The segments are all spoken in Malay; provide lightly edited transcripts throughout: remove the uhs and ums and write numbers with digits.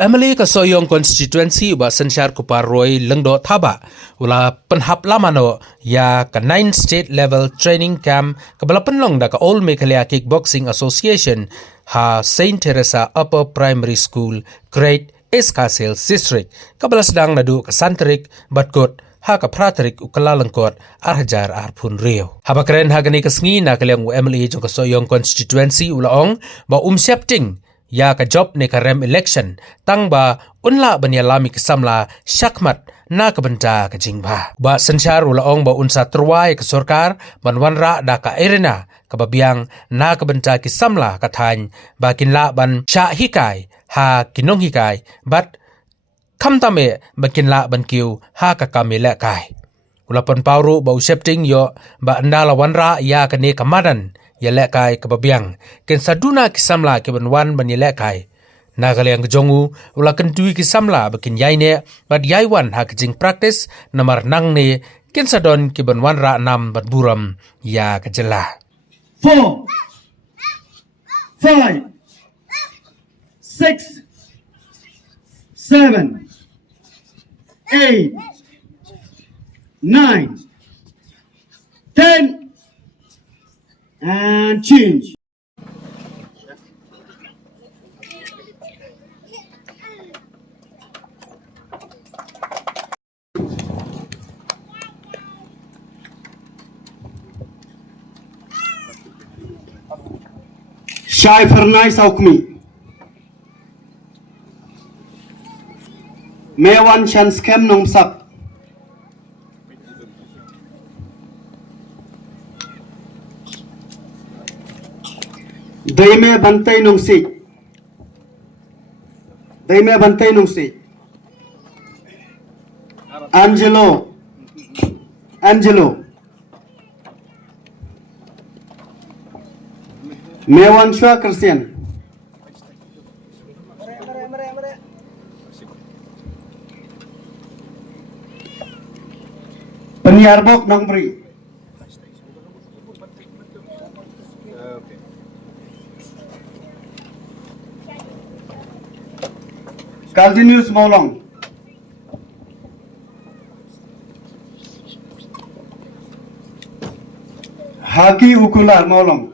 Emily ka Soyong constituency ba Sanchar Kuparoi lengdo thaba ula penhap lamano ya ka 9 state level training camp kabala penlong da ka All Meghalaya Kickboxing Association ha Saint Teresa Upper Primary School Great East Castle District kabala sedang nadu ka Santrik Batkot ha ka Praterik ukalalangkot arhajar arpun Rio. Habakren hagani kasngi na kalyang Emily jong ka Soyong constituency ulaong ba umsiapting ya ka job ne ka rem election tang ba unla banyalami kesamla syakmat na kabenta ka jingba ba sensyar ulaong ba unsa terwai ka sorkar banwanra da ka erena kababiang na kabenta kisamla kathan ba kinla ban sya hikai ha kinong hikai bat kamtame bakinla ban kiu ha ka kamile kai ulapan pauru ba usepting yo ba andala wanra ya ka ne kamadan yelekai kebabiang ken saduna kisamla ke banwan ban yelekai nagaliang jongu ula kentui kisamla bakin yaine bad yaiwan ha kijing practice namar nang ne ken sadon ke banwan ra nam bad buram ya kejela 4 5 6 7 8 9 10 and change. Shai Fernai Saukmi Mewan Shan Scam Nong Sak Daime bantai nung si Angelo Mewan Shua Christian Penyarbok nong beri Continuous Maulong Haki Ukular Maulong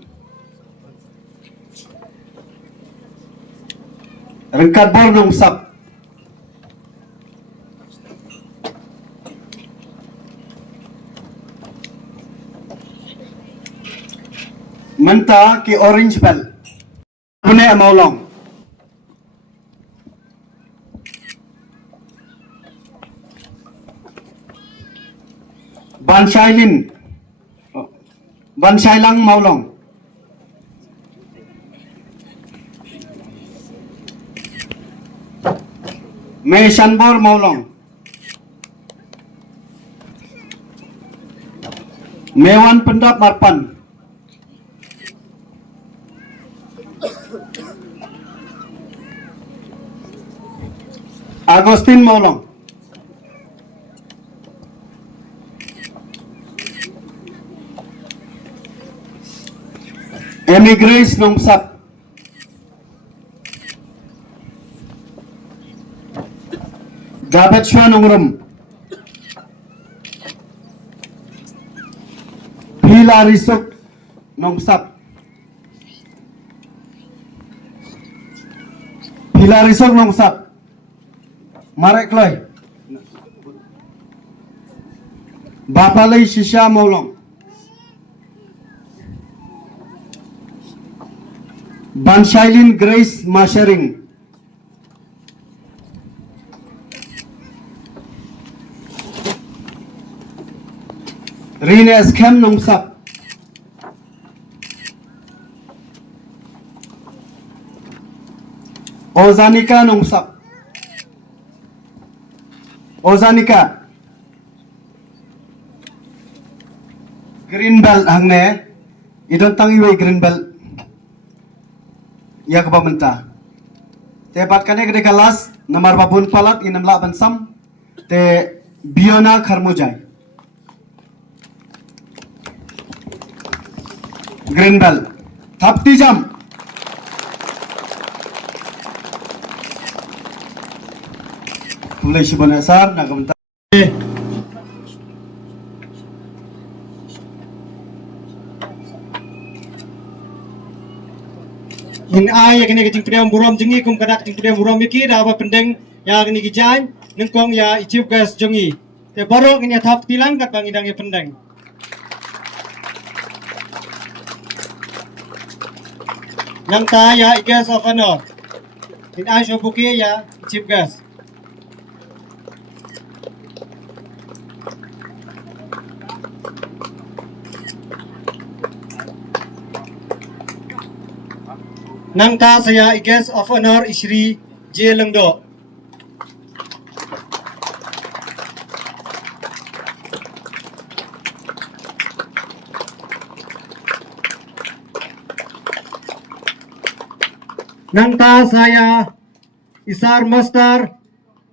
Rengkat Bornong Sap Menta ki Orange Bell Pune Maulong Bansailang Maulong Meishanbor Maulong Mewan Pendap Marpan Agustin Maulong Emigres Nong Sap Gabat Shua Nong Rum Pila Risok Nong Sap Marek Loy Bapalay Shisha Maulong Banshailin Grace Mashering Rina Eskem Nong Sap Ozanika Nong Sap Green Belt hangne idon tangiwe Green Belt ya kepamenta tepat kane gede kelas nomor babun palat inam la bansam te Biona Kharmujai Green Belt Thapti jam Mulai Shibana Sar na kamta. In ay kini kecing pediam buram jengi kum kada kecing pediam buram iki dah apa pendeng ya kini kijan nengkong ya iciup gas jengi te borok ini thap tilang kat bang idang ya pendeng nang ta ya gas of honor in ay shobuki ya iciup gas nang ta saya guest of honor Isri J Lengdo. Nang ta saya Isar Master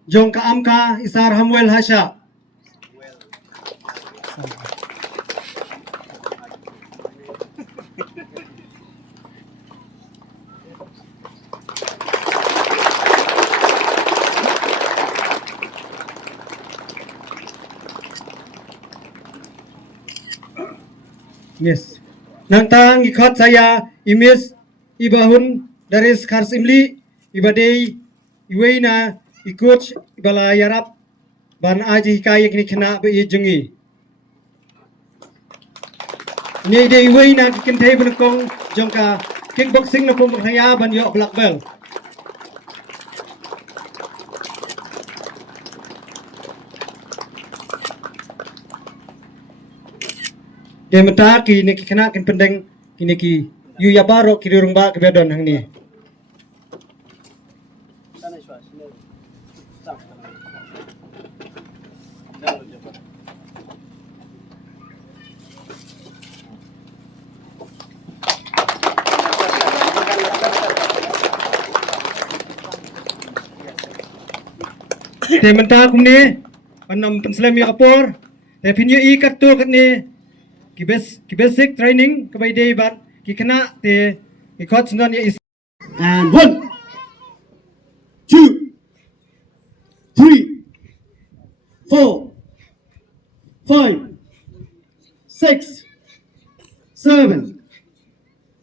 Jongka Amka Isar Hamwel Hasha. Yes. Nantang ikut saya imis ibahun dari Skars Imli ibadai iwaina ikut ibala yarap ban aji kaya kini kena be jengi. Ni de iwaina kikin tei benekong jongka kickboxing na pumraya ban yo black belt. Demata kini kena kin pendeng kini ki yu ya baro ki durung ba kebedon hang ni. Demata kumni panam penslem ya kapor. Pinyo ikat tu kat ni ki basic training kabai day ban ki kena te ki coach non ya is And 1, 2, 3, 4, 5, 6, 7,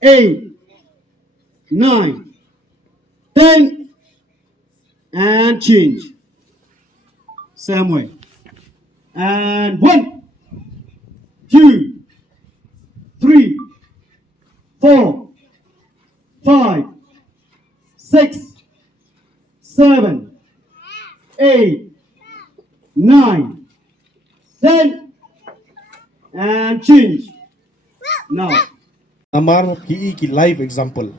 8, 9, 10, and change. Same way. And 1, 2, 3, 4, 5, 6, 7, 8, 9, 10, and change. Now, Amar ki live example.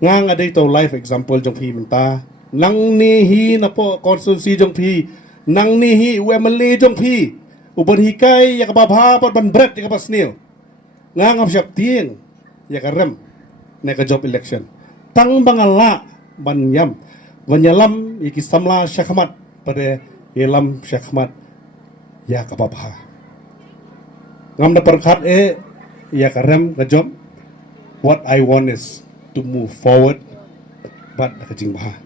Ngang ada itu live example jong pi menta. Nang ni hi na po konstitusi jong pi. Nang ni hi UMLA jong pi. Uban hikai ya kababha pat ban bret ya kabasnil. Ngang siap tieng ya karem na ka job election. Tang bangala ban yam. Banyalam iki samla syakmat pada yelam syakmat ya kababha. Ngam na perkat ya karem ka job. What I want is to move forward, but nakajing baha.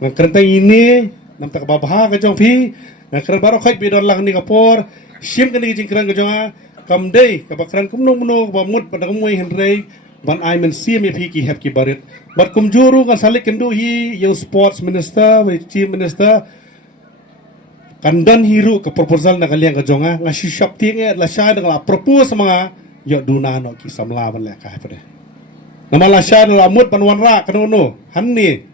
Nang kereta ini, nam tak baha kajong pi, nang kereta baru kait bidon lang ni kapor, sim kan ni kajing kerang kajong kam day, kapakran kumno kumno bamut pada kumui henrei, ban I men sim ya pi ki hep ki barit, but kumjuru kan salik kendu hi, yo sports minister, chief minister, kandan hiru ke proposal nak kalian kajong ngasih shop tiang la syah dengan la propose mga yo duna no ki samla ban la kah pada. Nama lasya adalah mut panwanra kanono hanni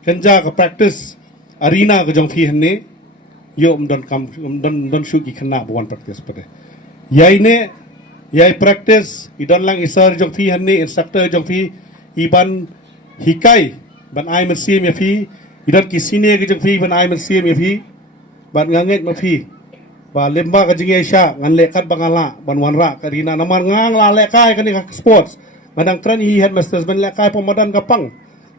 kenja ke practice arena ke jong fi hanni yo don shuki kena bukan practice pada yai ne yai practice idon lang isar jong fi hanni instructor jong fi iban hikai ban ai men sim ya fi idon kisine ke jong fi ban ai men sim ya fi ban nganget ma fi ba lemba ke jingai sya ngan lekat bangala ban wanra ke arena naman ngang la lekai ke ni sports Madang kran hi headmasters ban lekai pemadan kapang.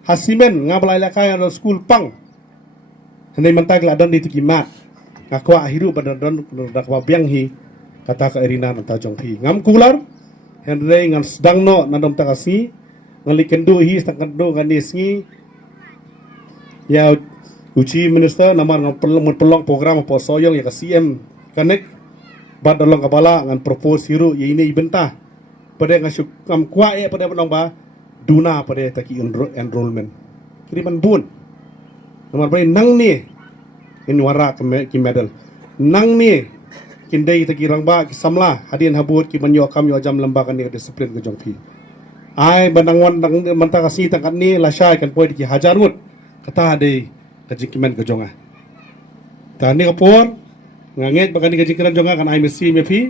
Hasimen ngabalai lekai ada school pang. Henai mantag la don ditiki mat. Ngakwa hiru pada don dakwa biang hi kata ka erina nanta jong pi. Ngam kular henrei ngan sedang no nandom takasi ngalikendu hi stakando kanisngi. Ya Uchi minister namar ngan pelong program po soyong ya ka CM connect bat dolong kapala ngan propose hiru ya ini ibentah pada ngasuk kam kwa pada pelong ba duna pada taki enrollment kiri man bun namar bai nang ni in wara ki medal nang ni kindai taki rang ba ki samla hadin habut ki manyo kam yo jam lembaga ni disiplin ke jongpi ai banangwan nang manta kasi tangkat ni lasai kan poi ki hajarut kata dei kajikiman ke jonga tani kapor nganget bakani kajikiran jonga kan ai mesi mepi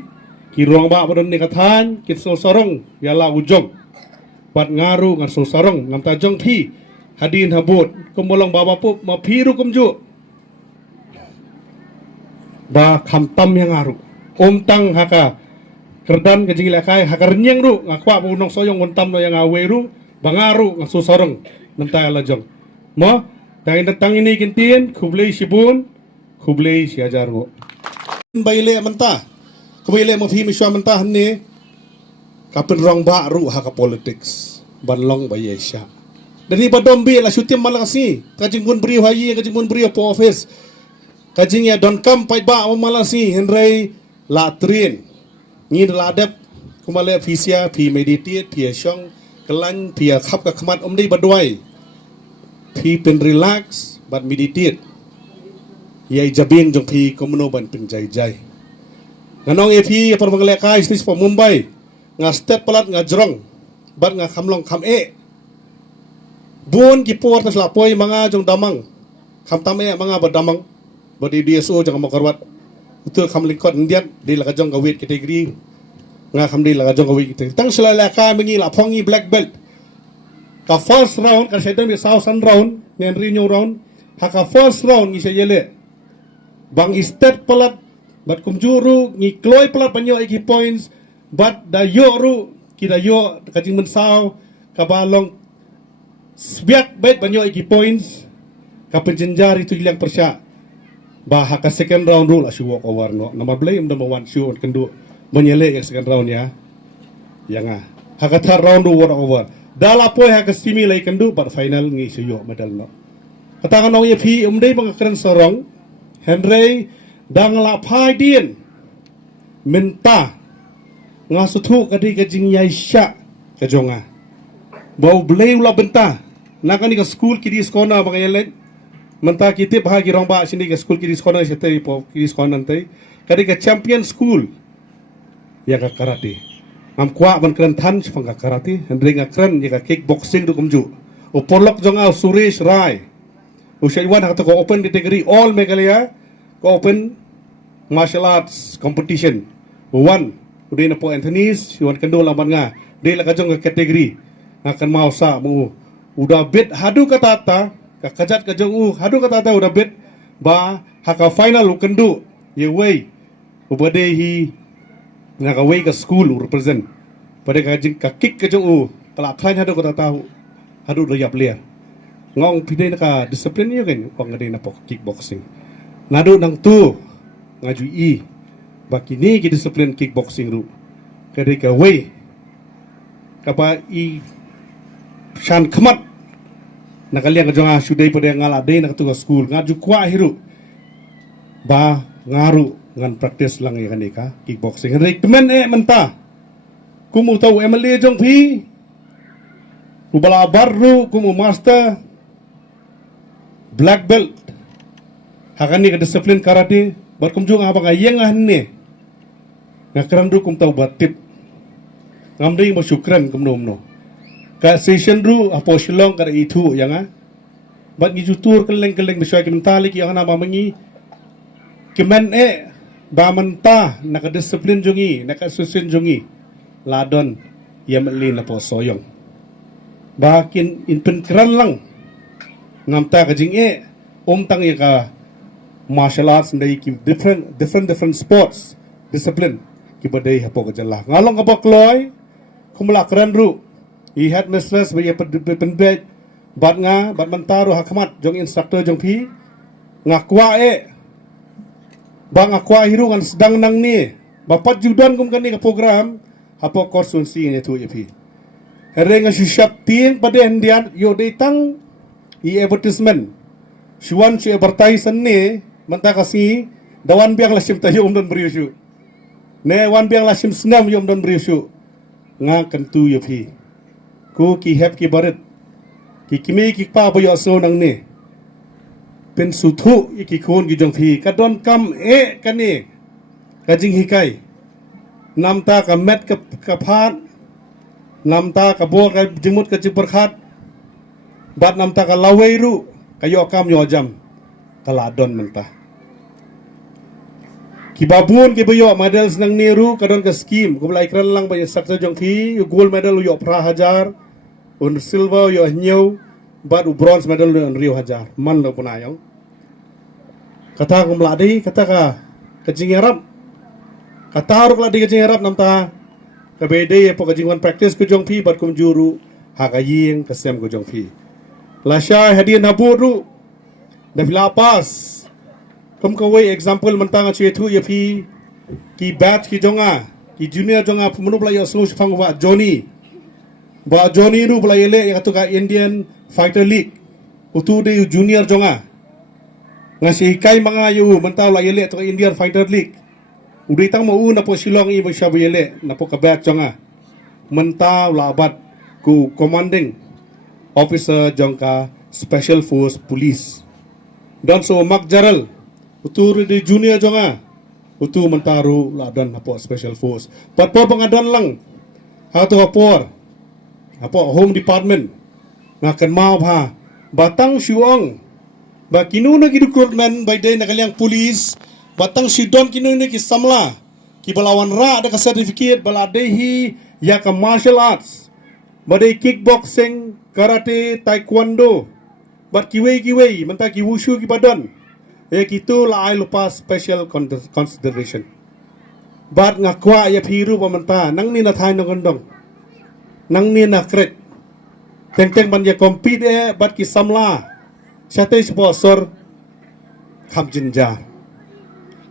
ki ruang ba bodon ni kathan ki sorong yala ujong pat ngaru ngan sorong ngam ta jong pi hadin habut kumolong baba pup ma piru kumju ba khamtam yang ngaru tang haka kerdan kajing lakai hakar nyeng ru ngakwa bunong soyong ontam no yang awe ru bangaru ngan sorong nanti ala jong mo dahil datang ini kintin kublay sibun kublay siajar go baile manta kublay mo fi miswa manta ni kapin rong ba ru haka politics banlong bayesha dari badombi la syutim malasi kajing mun beri hayi kajing mun beri po office kajing ya don kam pai ba malasi henry latrin ni ladep kumale fisia pi meditate pi syong kelan pi khap ka khmat dei badwai pi pen relax but meditate yai jabing jong pi komuno ban pen jai jai nganong e pi par bangle kai stis po Mumbai nga step palat nga jrong bat nga khamlong kham e bun ki por tas lapoi mga jong damang kham tam e mga badamang badi DSO jong makarwat utul kham lingkot ndiat di la jong gawit category nga kham di la jong gawit tang sala la ka mengi la phongi black belt ka first round kan sedang di southern round nen renew round haka first round ni sayele bang step pelat bat kumjuru ni kloy pelat banyo iki points bat da yoru kita yo kajing mensau ka balong sbiak bet banyo iki points ka penjenjar itu ilang persya bah haka second round rule asu walk over no nama blame number 1 shoot kendu menyele yang second round ya yang haka third round walk over dala poy ha kasimi lai kandu par final ngi suyo medal no katangan ong ye phi umdei bang kren sorong henry dang la phai dien menta nga suthu kadi kajing yai sha kajonga bau blei ula benta nakani ka school kidi skona bang yele menta kitip ha girong ba sini ka school kidi skona setei po kidi skona nantai kadi ka champion school ya ka karate am kwa ban kren than chfang ka karate hendring ka kren ya ka kickboxing du kumju o porlok jonga Suresh Rai o shaiwan ha to ko open category all Meghalaya ko open martial arts competition one udin po Anthony's yuan kendo laman nga de la ka jong ka category akan mau sa mu udah bet hadu katata ka kajat ka jong hadu katata udah bet ba haka final u kendo ye way ubade hi nga ka way ka school represent pada ka jing ka kick ka jong kala khain hadu katata hadu rayap lia ngong pidai ka disiplin yo kan pang ngade na po kickboxing nadu nang tu ngaju i bakini ki disiplin kickboxing ru kade ka way kapa i shan khamat nakaliang ka jonga sudai pada ngala dei nak tu school ngaju kwa hiru ba ngaru ngan practice lang ya ka kickboxing recommend menta kumu tau MLA jong phi kubala baru kumu master black belt hakani ka disiplin karate bar kum jong apa ngayeng ne ngakran ru kum tau batip ngamdei mo syukran kum no ka session ru apo shilong kada itu yang bat ngi jutur keleng besoi ki mentali ki yang nama mengi kemen ba menta nak disiplin jongi nak susun jongi ladon yam lin la po soyong bakin in pen kran lang ngamta ka jing tang ya ka martial arts ndai ki different sports discipline ki badai hapo ka jalla ngalong ka bakloy kumla kran ru i had mistress ba ya pen bet bat mentaru hakmat jong instructor jong phi ngakwa bang akwa hiru kan sedang nang ni bapat judan kum kan ni ka program hapo konsulsi ni tu yepi hereng a shap ting pada hendian yo datang i advertisement Shuan shi bertai senne menta kasi dawan biang lasim tayum don beriusu. Ne wan biang lasim senam yom don beriusu. Nga kentu yapi. Ku ki hep ki barit. Ki kimi ki pa boyo so nang ne. Pen suthu iki kun gi jong phi ka don kam ka ne. Ka jing hikai. Nam ta ka met ka phat. Nam ta ka bo ka jimut ka ciperkhat. Bat nam ta ka lawei ru kayo kam yo jam. Kaladon mentah. Kibabun ke bayo medal senang niru kadon ke skim ko belai kran lang banyak saksa jong phi gold medal yo pra hajar un silver yo new bat u bronze medal yo rio hajar man lo punayong kata ko meladi kata ka kajing arab kata ro meladi kajing arab nam ta ka bede po kajing wan practice ko jong phi bat kum juru hakaying kasem ko jong phi lasha hadian haburu da lapas kum kawai example mentang cetu ya pi ki batch ki jonga ki junior jonga pemunu pelaya selu sepang wa Johnny ru pelaya le yang ka Indian Fighter League utu de junior jonga ngasi kai manga yu mentang pelaya le to Indian Fighter League udai tang mau na po silong i ba le na po ka batch jonga mentang labat ku commanding officer jongka Special Force Police dan so Mak Jaral utur di junior jonga utu mentaru ladan apo special force patpo pengadon lang atau apo home department ngakan mau ha batang syuong ba kinu na recruitment by day nakaliang police batang sidon kinu ni ki samla ki balawan ra ada ka certificate baladehi ya ka martial arts badai kickboxing karate taekwondo bat kiwei mentah ki wushu ki badan kitu la ai lupa special consideration. Bat ngakwa ya piru pamenta nang ni na thai nong kondong. Nang ni na kret. Teng ban ya compete bat ki samla. Sate sponsor kham jinja.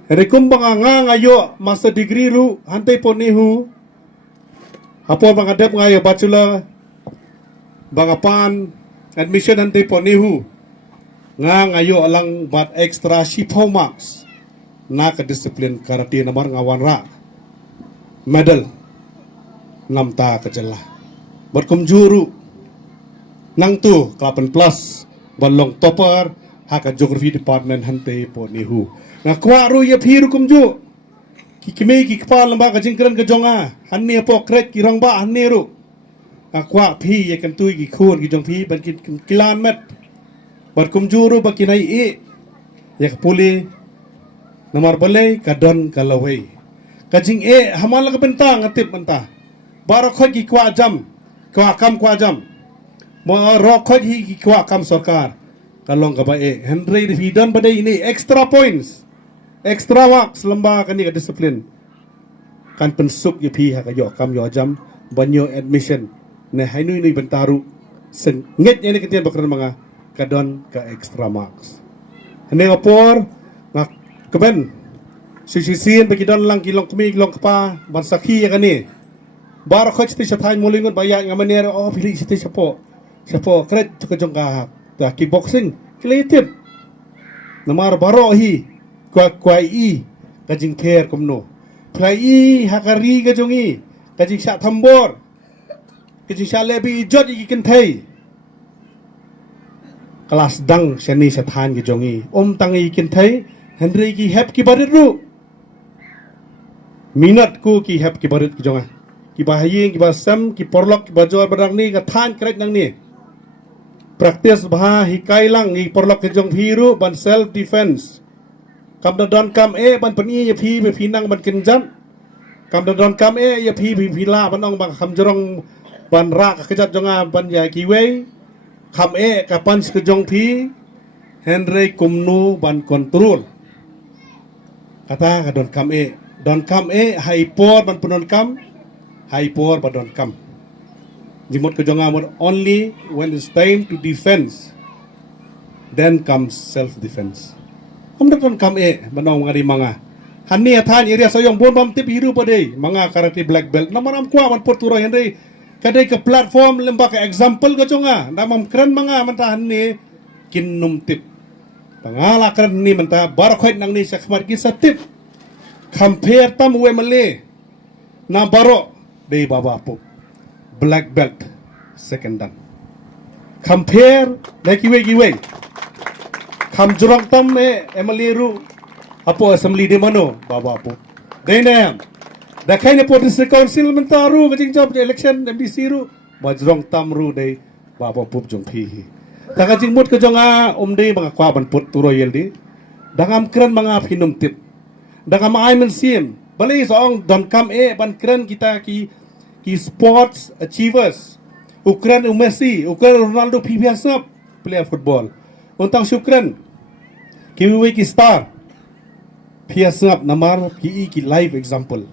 Rekum banga ngayo master degree ru hantai ponihu. Apo bangadap ngayo bachelor bangapan admission hantai ponihu. Ngayo alang bat extra shipo marks na ka disiplin karate namar ngawan ra medal namta ka jala bat juru nang tu 8 plus balong topper haka geography department hante po nihu na kwaru ya phiru kumju kikime ki kpal lamba ka jingkran ka jonga hanne po kret ki rangba hanne ru akwa phi ye kan tu ki khon ki jong phi ban ki kilamet bat kumjuru bakinai ya puli nomor balai kadon kalawai kajing hamal ka bentang atip mentah barakot ki kwa jam kwa jam mo rokot hi ki kwa kam sarkar kalong ka ba Henry Hidon badai ini extra points extra marks lamba kani ka disiplin kan pensuk ye pi ha ka yo kam yo jam banyo admission ne hainu ni bentaru sen nget ni ketian bakran mga kadon ka extra marks. Hane ngapor ngak keben sisisin bagi don lang kilong kumi kilong kapa bansaki ya kani. Bar khoj ti sathan mulingon bayat ngamanero pilih siti sapo kret ka jong ka ta kickboxing kreatif. Namar baro hi kwai kajing ther komno. Plai hakari ka jongi kajing sa thambor kajing sa lebi jot ikin thai. Kelas dang seni sathan ki jongi tangi kin thai Henry ki hep ki barit ru minat ku ki hep ki barit ki jonga ki bahaying ki basam ki porlok ki bajor badang ni ka than kret nang ni practice bah hikai lang ni porlok ki jong hiru ban self defense kam da don kam ban pani ya phi be phinang ban kin jam kam da don kam ya phi la ban ong bang kham jorong ban ra ka kejat jonga ban ya ki wei kham kapan sekejong pi Henry kumnu ban kontrol kata ka don kam haipor ban penon kam haipor ban don kam jimot kejong amor only when it's time to defense then comes self defense don kam banong ngari manga hani athan area soyong bon bam tip hiru padai manga karate black belt namaram kwa man porturo Henry kadai ke platform lembak example ka jonga namam keren manga mantahan ni kinum tip pangalakan ni mentah barokhait nang ni syakmat kisah tip compare tam Wembley na baro day baba po black belt second dan compare na kiwe kam jurang tam Emily ru apo assembly de mano baba po day na dakai na po district council mentaru kajing job election MDC ru majrong tam ru day baba po jong pi taka jing mut ke jonga day mga kwa ban put turoyel di dangam kran mga pinum tip dangam ay men sim balay soong don kam ban kran kita ki sports achievers ukran Messi ukran Ronaldo PBS player football untang syukran kiwi ki star PSNap namar ki live example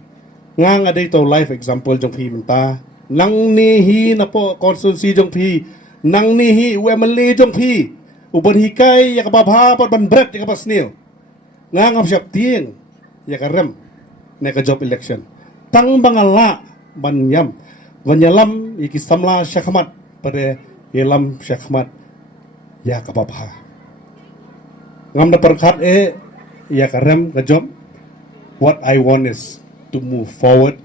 ngang aday to live example jong pi menta nang nihi na po konsulsi jong pi nang nihi Wembley jong pi uban hikay yakababha pat ban bret yakabasnil ngang syap tieng yakarem neka job election tang bangala banyam banyalam iki samla syakmat pada yelam syakmat yakababha ngam da perkat yakarem ka job what I want is to move forward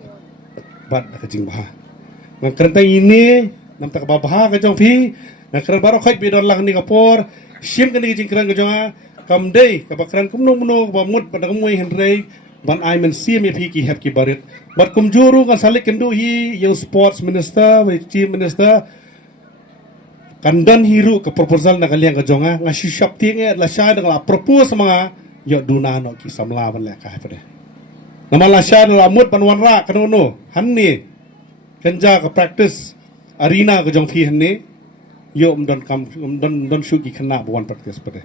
but kajing bah nang kerentang ini nam tak babah ka jong pi nang keren baro khait bidon lang ni kapor sim kan ni jing keren ka jong kam dei ka bakran kum no ba mut pada kamui henrei ban I men sim pi ki hep ki barit bat kum juru kan salik kendu hi yo sports minister we chief minister kandan hiru ke proposal na kaliang ka jong nga shishap ting la sha dang la propose mga yo duna no ki samla ban la ka pada namala sha la mut ban wanra kanono hanni kenja ka practice arena ka jong phi hanni yo don shuki khana buan practice pada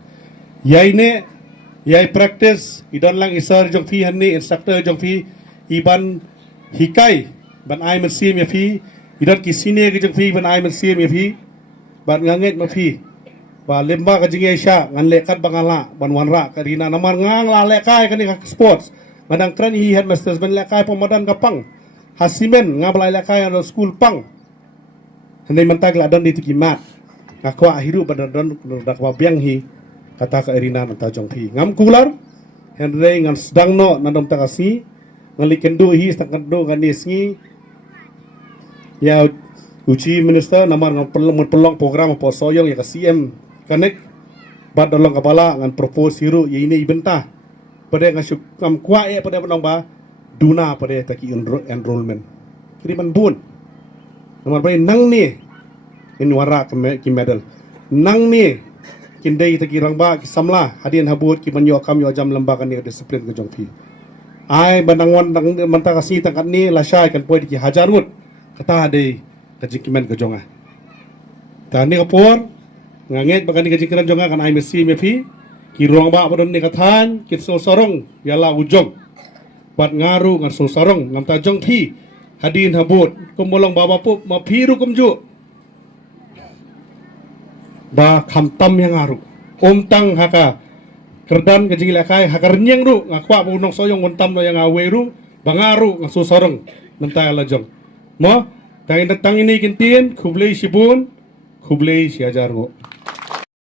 yai ne yai practice idon lang isar jong phi hanni instructor jong phi iban hikai ban ai men sim ya phi idon ki sine ka jong phi ban ai men sim ya phi ban nganget ma phi ba lemba ka jing sha ngan lekat bangala ban wanra ka arena namar ngang la lekai ka ni ka sports madang kran hi headmasters ban lekai pamadan kapang hasimen ngabalai lekai ado school pang handai mantag la don ditiki mat ngakwa hiru pada don dakwa biang hi kata ka arena nanta jong phi ngam kular handai ngam sedang no nandom takasi ngalikendu hi stakendoganisngi ya uci minister namar ngam pelong program po soyong ya ka CM connect bad dolong kapala ngan propose hiru ya ini ibentah pada ngasuk kam kwa pada penong ba duna pada taki enrollment kiriman bun nomor bayi nang ni in wara ki medal nang ni kindai taki rangba ki samla hadin habut ki manyo kam yo jam lembakan ni disiplin ke jong pi ai bandangwan dang manta kasi tangkat ni lasai kan poi ki hajarut kata ade kajikimen ke jonga tani kapor nganget bakani kajikiran jonga kan ai mesi mepi ki ruang ba padon ni kathan ki so sorong yala ujong bat ngaru ngan so sorong ngam ta jong pi hadin habut kumolong baba pu ma phiru kumju ba khamtam yang ngaru tang haka kerdan kajing lakai hakar nyeng ru ngakwa bunong soyong untam no yang aweru bangaru ngan so sorong nantai ala jong mo tang ini kintin kublei sibun kublei siajar ngo